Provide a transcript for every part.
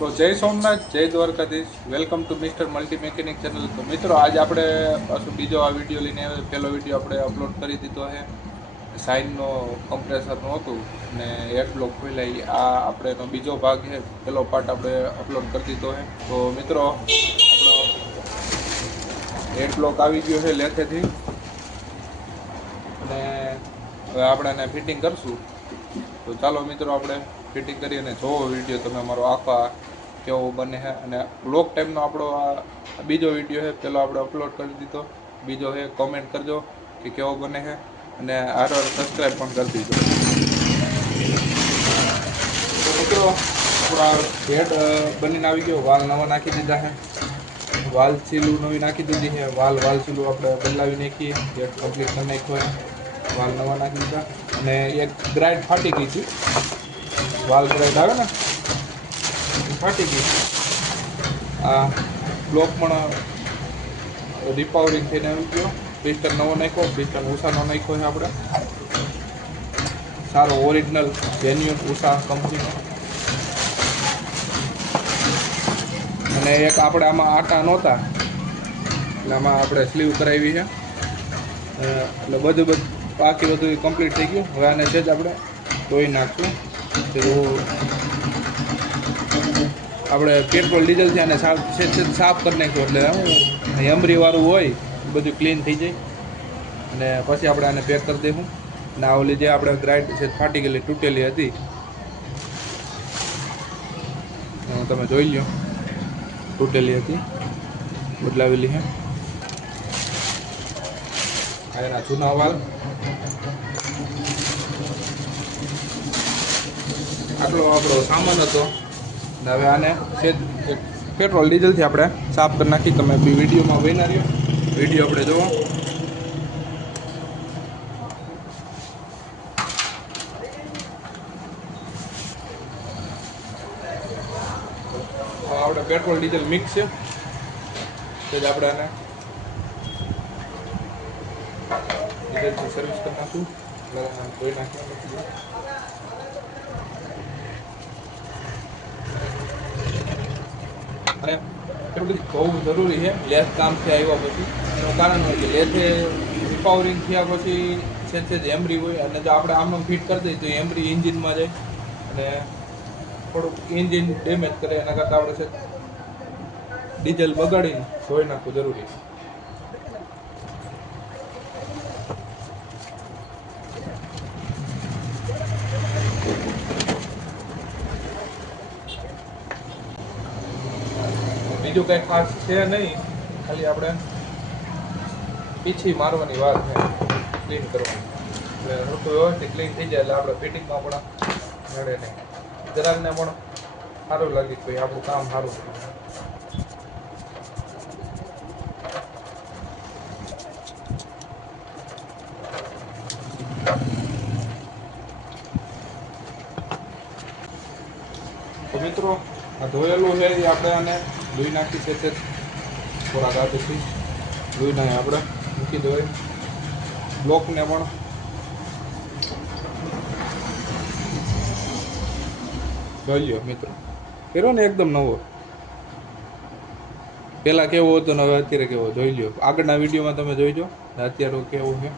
તો જય સોમનાથ, જય Dwarkadhish, welcome to mister multi mechanic channel. તો મિત્રો આજે આપણે પાછું બીજો આ વિડીયો લઈને આવ્યો. પહેલો વિડીયો આપણે અપલોડ કરી દીધો છે, સાઇનનો કમ્પ્રેસરનું હતું ને એક બ્લોક ખોલાઈ. આ આપણેનો બીજો ભાગ છે, પહેલો પાર્ટ આપણે અપલોડ કરી દીધો છે. તો મિત્રો આપણો એક બ્લોક આવી ગયો છે લેથેથી, અને હવે આપણે એને ફિટિંગ કરશું. તો ચાલો મિત્રો આપણે ફિટિંગ કરી અને જોવો વિડીયો તમે અમારો આખા કેવો બને છે. અને બ્લોક ટાઈમનો આપણો આ બીજો વિડીયો છે, પહેલો આપણે અપલોડ કરી દીધો. બીજો છે, કોમેન્ટ કરજો કે કેવો બને છે, અને આરો સબસ્ક્રાઈબ પણ કરી દીધો. તો મિત્રો આપણા હેડ બનીને આવી ગયો. વાલ નવા નાખી દીધા છે, વાલ સીલું નવી નાખી દીધી છે. વાલ સીલું આપણે બદલાવી નાખીએ, હેડ કમ્પ્લીટ કરી નાખ્યો છે. વાલ નવા નાખી દીધા, અને એક ગ્રાઇડ ફાટી ગઈ હતી. વાલ ગ્રાઇડ આવે ને ફાટી ગઈ. આ બ્લોક પણ રિપાવરિંગ થઈને આવી ગયો. પિસ્ટન નવો નાખ્યો, પિસ્ટન ઉષાનો નાખ્યો છે આપણે, સારો ઓરિજિનલ જેન્યુઅન ઉષા કંપનીનો. અને એક આપણે આમાં આટા નહોતા એટલે આમાં આપણે સ્લીવ કરાવી છે, એટલે બધું બાકી બધું કમ્પ્લીટ થઈ ગયું. હવે આને છે જ આપણે ધોઈ નાખશું. આપણે પેટ્રોલ ડીઝલથી આને સાફ કરી નાખ્યું, એટલે હું એમરીવાળું હોય બધું ક્લીન થઈ જાય. અને પછી આપણે આને પેક કરી દઈશું. અને આ ઓલી જે આપણે ગ્રાઇડ છે ફાટી ગયેલી તૂટેલી હતી, તમે જોઈ લો, તૂટેલી હતી, બદલાવેલી છે. એના જૂના વાલ આટલો આપણો સામાન હતો. અને હવે આને પેટ્રોલ ડીઝલથી આપણે સાફ કરી નાખી. તમે બી વિડીયોમાં બન્યા રહ્યો, વિડીયો આપણે જોવો. આપણે પેટ્રોલ ડીઝલ મિક્સ છે, તો જ આપણે આને ડીઝલથી સર્વિસ કરી નાખું. ધોઈ નાખીએ. અને એટલું બધી બહુ જરૂરી છે લેથ કામથી આવ્યા પછી. એનું કારણ હોય કે લેથે રિપાવરિંગ થયા પછી છે જ એમરી હોય, અને જો આપણે આમાં ફિટ કરી દઈએ તો એમરી એન્જિનમાં જાય અને થોડુંક એન્જિન ડેમેજ કરે. એના કરતાં આપણે છે ડીઝલ બગાડીને ધોઈ નાખવું જરૂરી છે. બીજું કંઈ ખાસ છે નહીં, ખાલી આપણે પીછી મારવાની વાત છે, ક્લીન કરવાની. એટલે રોટું વ્યવસ્થિત ક્લીન થઈ જાય એટલે આપણે ફિટિંગમાં પણ નડે નહીં. જરાકને પણ સારું લાગે કે ભાઈ આપણું કામ સારું છે. તો મિત્રો આ ધોયેલું છે એ આપણે આને ધોઈ નાખી છે, થોડાક આદથી ધોઈ નાખી આપણે મૂકી દઈએ. બ્લોકને પણ જોઈ લ્યો મિત્રો, કર્યો ને એકદમ નવો. પહેલાં કેવો હતો ને હવે અત્યારે કેવો જોઈ લ્યો. આગળના વિડીયોમાં તમે જોઈજો અત્યારે કેવું છે.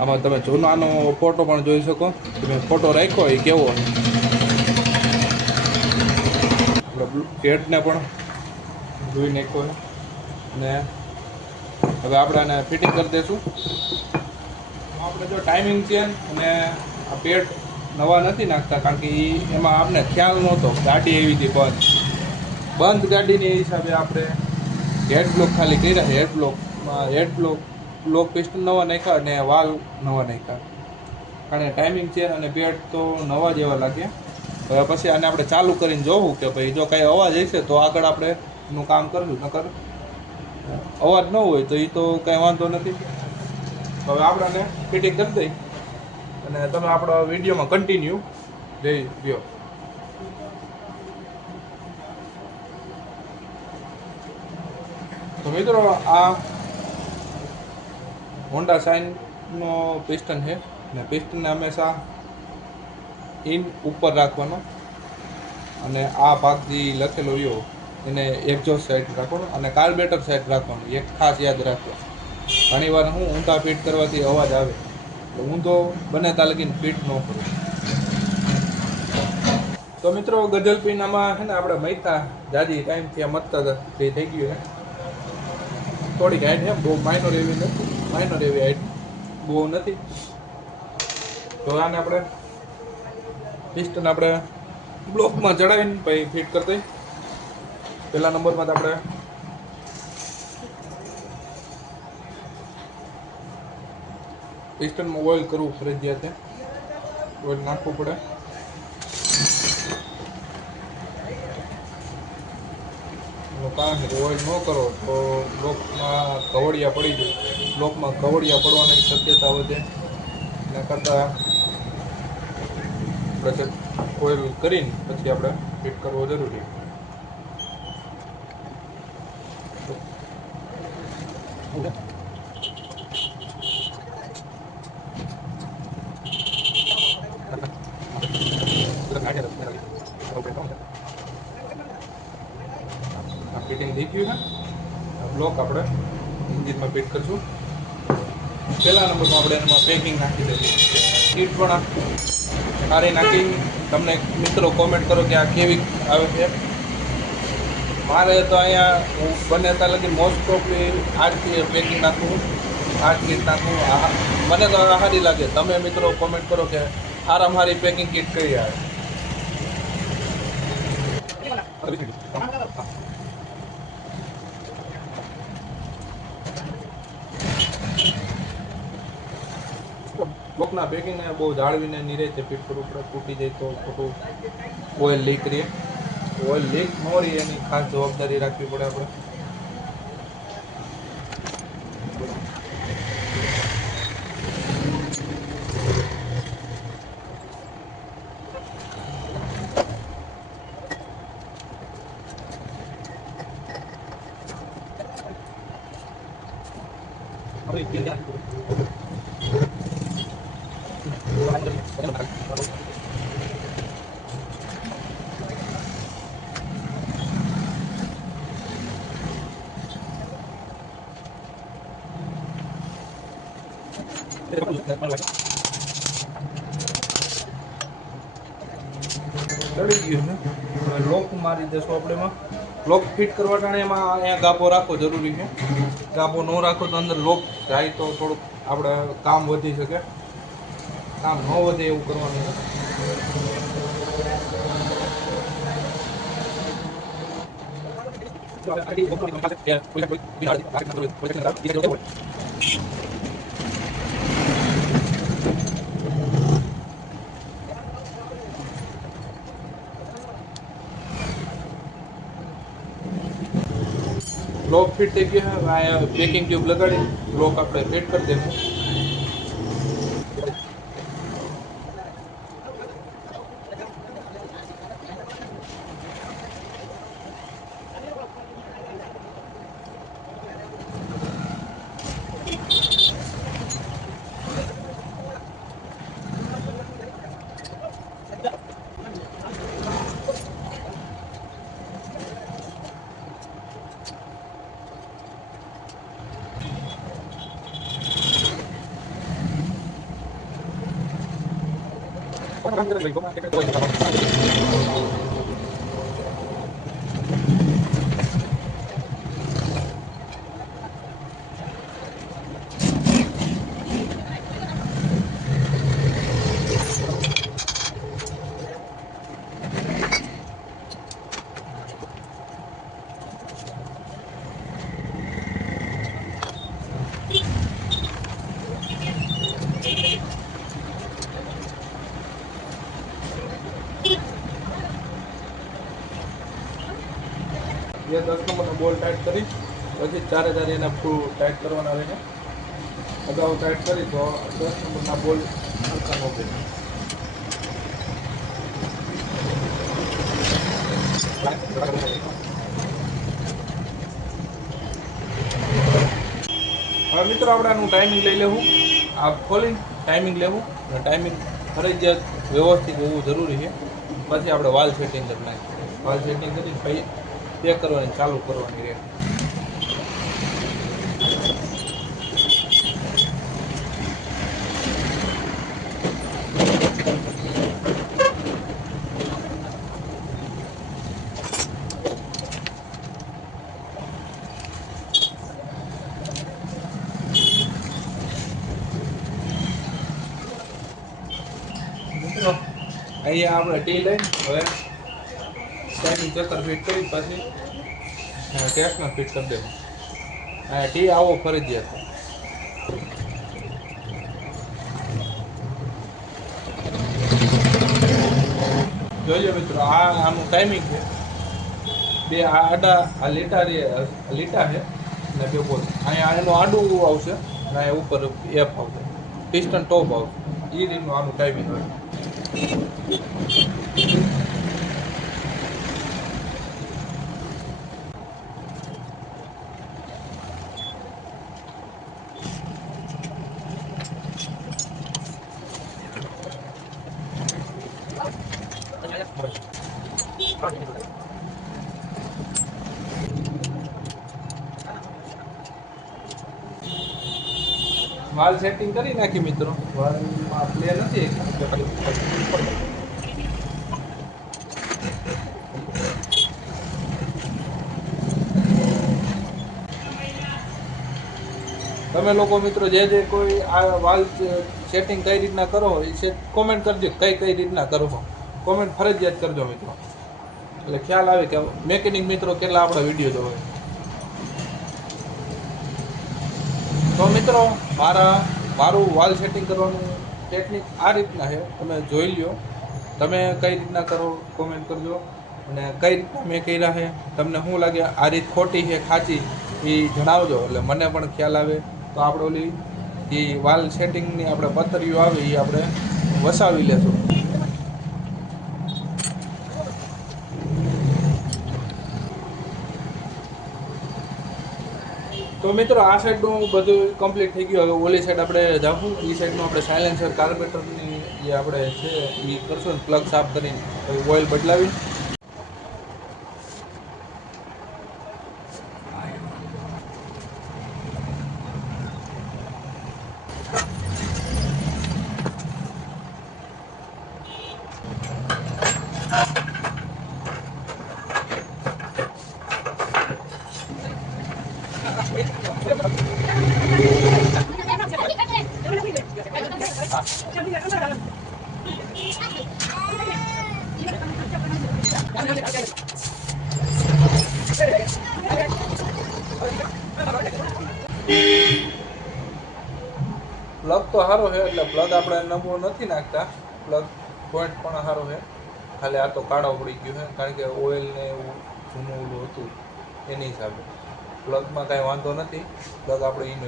આમાં તમે જૂનાનો ફોટો પણ જોઈ શકો. તમે ફોટો રાખ્યો એ કેવો હેડને પણ ધોઈ નાખ્યો. અને હવે આપણે આને ફિટિંગ કરી દઈશું. આપણે જો ટાઈમિંગ ચેન અને આ પેડ નવા નથી નાખતા, કારણ કે એમાં આપણે ખ્યાલ નહોતો. ગાડી એવી હતી બંધ ગાડીની હિસાબે આપણે હેડ બ્લોક ખાલી કર્યા. હેડ બ્લોક પિસ્ટન નવા નાખ્યા અને વાલ નવા નાખ્યા. કારણ કે ટાઈમિંગ ચેન અને પેડ તો નવા જેવા લાગ્યા. હવે પછી આને આપણે ચાલુ કરીને જોવું કે ભાઈ જો કાંઈ અવાજ હશે તો આગળ આપણે એનું કામ કરશું, નકર અવાજ ન હોય તો એ તો કાંઈ વાંધો નથી. હવે આપણે આને ફિટિંગ કરી દઈ અને તમે આપણા વિડીયોમાં કન્ટિન્યુ જઈ ગયો. તો મિત્રો આ હોન્ડા શાઇનનો પિસ્ટન છે, ને પિસ્ટનને હંમેશા ઇન ઉપર રાખવાનો. અને આ ભાગ જે લખેલો રહ્યો એને એક્ઝોસ્ટ સાઈડ રાખવાનો અને કાર્બેટર સાઈડ રાખવાનું. એક ખાસ યાદ રાખો, ઘણીવાર હું ઊંધા ફિટ કરવાથી અવાજ આવે, તો ઊંધો બને ત્યાં લગીને ફિટ ન કરું. તો મિત્રો ગઝલપીનામાં છે ને આપણે મૈથા જાજી ટાઈમથી આ મતતા જે થઈ ગયું છે. થોડીક હાઈટ છે, બહુ માઇનોર એવી નથી, માઇનોર એવી હાઈટ બહુ નથી. તો આને આપણે પિસ્ટન આપણે બ્લોકમાં ચડાવીને પછી ફિટ કરી દઈએ. પહેલા નંબરમાં તો આપણે પિસ્ટનમાં ઓઇલ કરવું ફરજિયાત છે, ઓઇલ નાખવું પડે. કારણ કે ઓઇલ ન કરો તો બ્લોકમાં કવડિયા પડી જાય, બ્લોકમાં કવડિયા પડવાની શક્યતા વધે. એના કરતાં આપણે ઓઇલ કરીને પછી આપણે ફિટ કરવો જરૂરી. ફિટિંગ થઈ ગયું છે. બ્લોક આપણે એન્જિનમાં ફિટ કરશું. પહેલા નંબરમાં આપણે એમાં પેકિંગ નાખી દઈશું. કીટ પણ સારી નાખી. તમને મિત્રો કોમેન્ટ કરો કે આ કેવી આવે છે. મારે તો અહીંયા હું બને ત્યાં લગી મોસ્ટ ઓફલી આ જ પેકિંગ નાખું, આ જ કીટ નાખું. મને તો સારી લાગે. તમે મિત્રો કોમેન્ટ કરો કે સારામાં સારી પેકિંગ કીટ કઈ આવે. બ્લોકના પેકિંગને બહુ જાળવીને નિરેતે ફિટ કરવું પડે. તૂટી જાય તો ખોટું ઓઇલ લીક રહે. ઓઇલ લીક ન રહે એની ખાસ જવાબદારી રાખવી પડે આપણે. ચડી ગયું છે. લોક મારી દેશો આપણે એમાં. લોક ફિટ કરવા ટાણે એમાં અહીંયા ગાભો રાખવો જરૂરી છે. ગાભો ન રાખો તો અંદર લોક જાય તો થોડુંક આપણે કામ વધી શકે. કામ ન વધે એવું કરવાનું છે. બ્લોક ફિટ થઈ ગયો છે. અહીંયા પેકિંગ ટ્યુબ લગાડી બ્લોક આપણે ફિટ કરી દઈશું. ये 10 નંબરનો બોલ ટાઈટ કરી પછી ચારે ચારે એના ફૂલ ટાઈટ કરવાના રહે. અગાઉ ટાઈટ કરી તો 10 નંબરના બોલ હલકા ન પડે. હવે મિત્રો આપણે આનું ટાઈમિંગ લઈ લેવું. આ ખોલી ટાઈમિંગ લેવું અને ટાઈમિંગ ફરજિયાત વ્યવસ્થિત હોવું જરૂરી છે. પછી આપણે વાલ સેટિંગ કરી નાખીએ. વાલ સેટિંગ કરી પછી પેક કરવાની ચાલુ કરવાની રહે. અહીંયા આપણે ટી લઈને હવે ટાઈમિંગ ચેકર ફિટ કરી પછી ટેસ્ટમાં ફિટ કરી દેવું. ટી આવો ફરજિયાત. જોજો મિત્રો, આનું ટાઈમિંગ છે. બે આડા આ લીટા છે અને બે બોલ. અહીંયા એનું આડું આવશે અને અહીંયા ઉપર એફ આવશે, પિસ્ટન ટોપ આવશે. એ રીતનું આનું ટાઈમિંગ હોય. વાલ સેટિંગ કરી નાખી મિત્રો. વાલમાં પ્લે નથી. તમે લોકો મિત્રો જે કોઈ આ વાલ સેટિંગ કઈ રીતના કરો એ કોમેન્ટ કરજો. કઈ રીતના કરો કોમેન્ટ ફરજિયાત કરજો મિત્રો, એટલે ખ્યાલ આવે કે મેકેનિક મિત્રો કેટલા આપણા વિડીયો જોવે. તો મિત્રો મારું વાલ સેટિંગ કરવાનું ટેકનિક આ રીતના છે. તમે જોઈ લ્યો, તમે કઈ રીતના કરો કોમેન્ટ કરજો અને કઈ રીતના મેં કર્યા છે. તમને શું લાગે આ રીત ખોટી છે ખાચી એ જણાવજો, એટલે મને પણ ખ્યાલ આવે. તો આપણે ઓલી એ વાલ સેટિંગની આપણે પતરીઓ આવે એ આપણે વસાવી લેશું. તો મિત્રો આ સાઈડનું બધું કમ્પ્લીટ થઈ ગયું. હવે ઓલી સાઈડ આપણે જાઉં. એ સાઈડનું આપણે સાયલેન્સર કાર્બેટરની જે આપણે છે એ કરશું ને, પ્લગ સાફ કરીને ઓઇલ બદલાવી. પ્લગ તો સારો છે, એટલે પ્લગ આપણે નવો નથી નાખતા. પ્લગ પોઈન્ટ પણ સારો છે, ખાલી આ તો કાળો પડી ગયો છે કારણ કે ઓઇલ ને એવું જૂનું ઓલું હતું એની હિસાબે. પ્લગમાં કાંઈ વાંધો નથી. પ્લગ આપણે એનો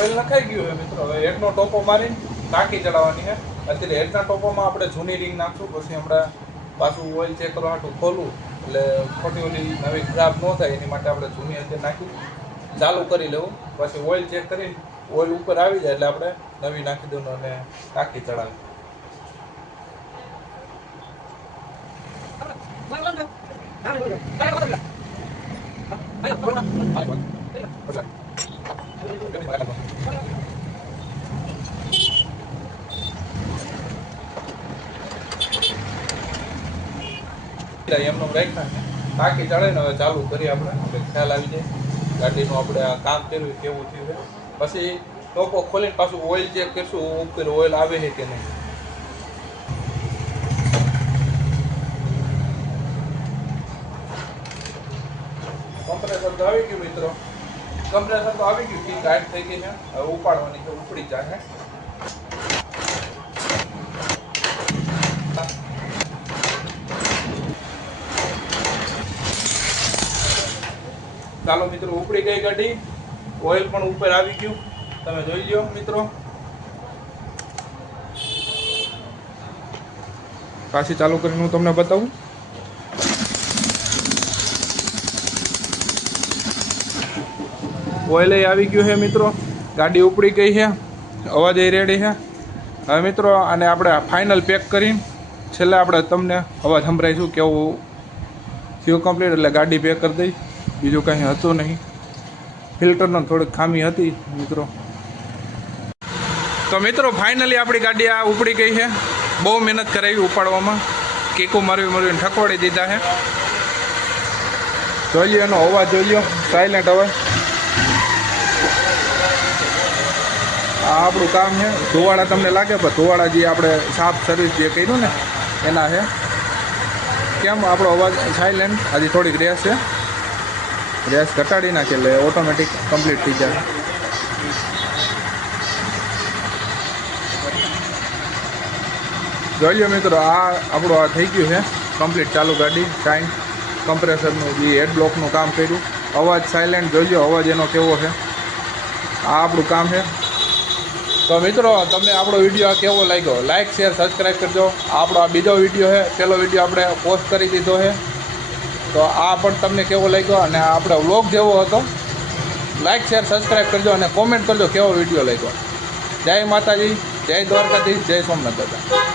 ઓઇલ નખાઈ ગયું છે મિત્રો. હવે હેડનો ટોપો મારીને ટાંકી ચડાવવાની છે. અત્યારે હેડના ટોપોમાં આપણે જૂની રિંગ નાખશું, પછી હમણાં પાછું ઓઇલ ચેક કરવા હાટું ખોલવું, એટલે ખોટી ઓલી નવી ખરાબ ન થાય એની માટે આપણે જૂની અત્યારે નાખી ચાલુ કરી લેવું. પછી ઓઇલ ચેક કરીને ઓઇલ ઉપર આવી જાય એટલે આપણે નવી નાખી દેવું અને ટાંકી ચડાવી. એમનો રાખ્યા ટાંકી ચડાવીને હવે ચાલુ કરી આપણે ખ્યાલ આવી જાય ગાડીનું આપણે આ કામ કર્યું કેવું થયું. પછી ટોપો ખોલીને પાછું ઓઇલ ચેક કરશું ઉપર ઓઇલ આવે છે કે નહીં. કમ્પ્રેસર તો આવી ગયું મિત્રો. કમ્પ્રેસર તો આવી ગયું, કી ટાઈટ થઈ ગઈ છે. હવે ઉપાડવાની છે, ઉપડી જાય. ચાલો મિત્રો, ઉપડી ગઈ ગાડી, ઓઇલ પણ ઉપર આવી ગયું, તમે જોઈ લો મિત્રો. પાછી ચાલુ કરીને હું તમને બતાવું. ઓઇલ આવી ગયું છે મિત્રો, ગાડી ઉપડી ગઈ છે, અવાજ રેડી છે. હવે મિત્રો આને આપણે ફાઇનલ પેક કરીને છેલ્લે આપણે તમને અવાજ સંભળાઈશું કેવું થયું કમ્પ્લીટ. એટલે ગાડી પેક કરી દઈ, બીજું કંઈ હતું નહીં. ફિલ્ટરનો થોડીક ખામી હતી મિત્રો. તો મિત્રો ફાઇનલી આપણી ગાડી આ ઉપડી ગઈ છે. બહુ મહેનત કરાવી ઉપાડવામાં, કીકું મારવીને ઠકવાડી દીધા છે. જોઈ લો એનો અવાજ, જોઈ લો સાયલેન્ટ અવાજ. આ આપણું કામ છે. ધોવાડા તમને લાગે, પણ ધોવાડા જે આપણે સાફ સર્વિસ જે કર્યું ને એના છે. કેમ આપણો અવાજ સાયલેન્ટ, હજી થોડીક રેસ છે, રેસ ઘટાડી નાખે એટલે ઓટોમેટિક કમ્પ્લીટ થઈ જાય. જોઈ લો મિત્રો, આ આપણું આ થઈ ગયું છે કમ્પ્લીટ ચાલુ ગાડી. શાઇન કમ્પ્રેસરનું જે હેડ બ્લોકનું કામ કર્યું. અવાજ સાયલેન્ટ, જોઈ લો અવાજ એનો કેવો છે. આ આપણું કામ છે. તો મિત્રો તમને આપણો વિડીયો કેવો લાગ્યો, લાઇક શેર સબસ્ક્રાઈબ કરજો. આપણો આ બીજો વિડીયો છે, પહેલો વિડીયો આપણે પોસ્ટ કરી દીધો છે. તો આ પણ તમને કેવો લાગ્યો અને આપણો વ્લોગ જેવો હતો. લાઇક શેર સબસ્ક્રાઈબ કરજો અને કોમેન્ટ કરજો કેવો વિડીયો લાગ્યો. જય માતાજી, જય દ્વારકાધીશ, જય સોમનાથ દાદા.